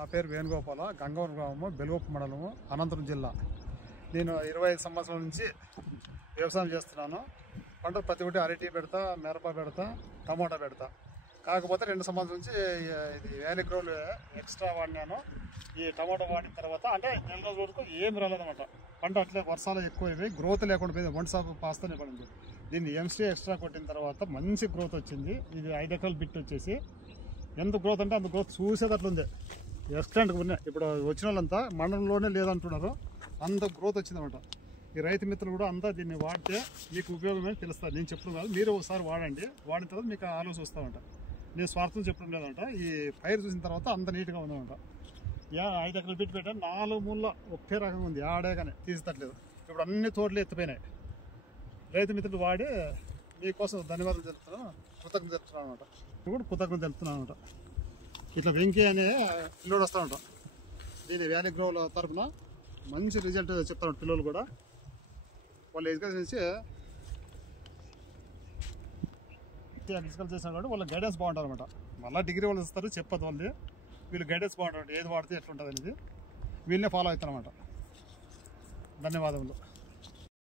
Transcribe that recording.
నా పేరు వేణుగోపాల, గంగవరం గ్రామము, బెలుగొప్ప మండలము, అనంతపురం జిల్లా. నేను 25 సంవత్సరాల నుంచి వ్యవసాయం చేస్తున్నాను. పంటలు ప్రతి ఒక్కటి అరటి పెడతా, మిరప పెడతా, టమాటా పెడతా. కాకపోతే 2 సంవత్సరాల నుంచి ఇది వ్యాలీగ్రోల్ ఎక్స్ట్రా వాడినాను. ఈ టమాటా వాడిన తర్వాత అంటే 2 రోజుల వరకు ఏమి రాలేదన్నమాట. పంట అట్లే వర్షాలు ఎక్కువైపోయి గ్రోత్ లేకుండా పోయింది. ఒంటి సాపు పాస్తూనే పడింది. దీన్ని ఎంసీ ఎక్స్ట్రా కొట్టిన తర్వాత మంచి గ్రోత్ వచ్చింది. ఇది 5 ఎకరాల బిట్ వచ్చేసి ఎంత గ్రోత్ అంటే అంత గ్రోత్ చూసేటట్లుంది. ఎక్స్టెంట్గా ఉన్నాయి. ఇప్పుడు వచ్చిన వాళ్ళంతా మండలంలోనే లేదంటున్నారు, అంత గ్రోత్ వచ్చిందన్నమాట. ఈ రైతు మిత్రులు కూడా అంతా దీన్ని వాడితే మీకు ఉపయోగమే తెలుస్తుంది. నేను చెప్పడం కాదు, మీరు ఒకసారి వాడండి. వాడిన తర్వాత మీకు ఆలోచన వస్తామంట. నేను స్వార్థం చెప్పడం లేదంట. ఈ పైరు చూసిన తర్వాత అంత నీట్గా ఉందన్నమాట. 5 ఎకరాలు బిట్ పెట్టాను. 4 మూల ఒకే రకంగా ఉంది. ఆడే కానీ తీసేటట్లేదు. ఇప్పుడు అన్ని తోటలు ఎత్తిపోయినాయి. రైతు మిత్రులు వాడి మీకోసం ధన్యవాదాలు తెలుపుతున్నాను, కృతజ్ఞత తెలుపుతున్నాను అనమాట. కూడా కృతజ్ఞత తెలుపుతున్నాను అనమాట. ఇట్లా వెంకీ అనే పిల్లోడు వస్తూ ఉంటాం. దీని వ్యాలీగ్రోల్ తరఫున మంచి రిజల్ట్ చెప్తారు పిల్లలు కూడా. వాళ్ళు ఎడ్యుకేషన్ నుంచి డిస్కస్ చేసిన కాబట్టి వాళ్ళ గైడెన్స్ బాగుంటుంది అనమాట. మళ్ళీ డిగ్రీ వాళ్ళు ఇస్తారు, చెప్పదు వాళ్ళది. వీళ్ళు గైడెన్స్ బాగుంటుంది, ఏది వాడితే ఎట్లుంటుంది అనేది వీళ్ళనే ఫాలో అవుతారన్నమాట. ధన్యవాదములు.